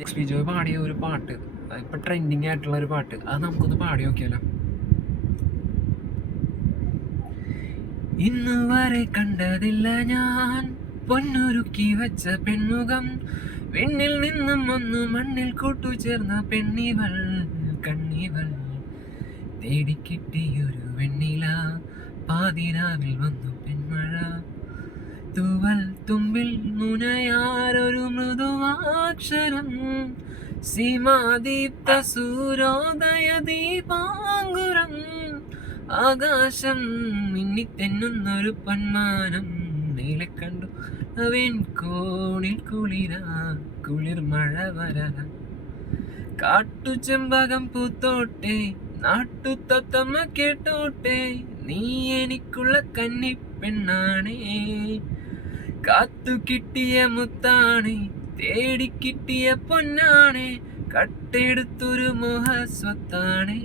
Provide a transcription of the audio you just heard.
X Joy പാടിയ ഒരു പാട്ട്, ഇപ്പൊ ട്രെൻഡിങ് ആയിട്ടുള്ള ഒരു പാട്ട്, അത് നമുക്കൊന്ന് പാടി നോക്കിയാലോ. ഇന്നു വരെ കണ്ടതില്ല ഞാൻ പൊന്നൊരുക്കി വെച്ച പെൺമുഖം, വിണ്ണിൽ നിന്നും ഒന്ന് മണ്ണിൽ കൂട്ടുചേർന്ന പെണ്ണിവൾ കണ്ണിവൾ, തേടിക്കിട്ടിയൊരു വെണ്ണില പാതിരാവിൽ വന്നു പെൺമഴ, തൂവൽ തുമ്പിൽ മുനയാരൊരു മൃദുവാക്ഷരം, സീമാദീപ്ത സൂര്യോദയ ദീപാങ്കുരം, ആകാശം മിന്നിത്തെന്നുന്നൊരു പൊന്മാനം, നീലെ കണ്ടു അവൻ കോണിൽ കുളിരാ കുളിർ മഴ വരാ, കാട്ടുചെമ്പകം പൂത്തോട്ടെ നാട്ടുതത്തമ്മ കേട്ടോട്ടെ, നീ എനിക്കുള്ള കന്നി പെണ്ണാണേ, കാത്തു കിട്ടിയ മുത്താണേ, തേടിക്കിട്ടിയ പൊന്നാണേ, കട്ടെടുത്തൊരു മോഹസ്വത്താണേ.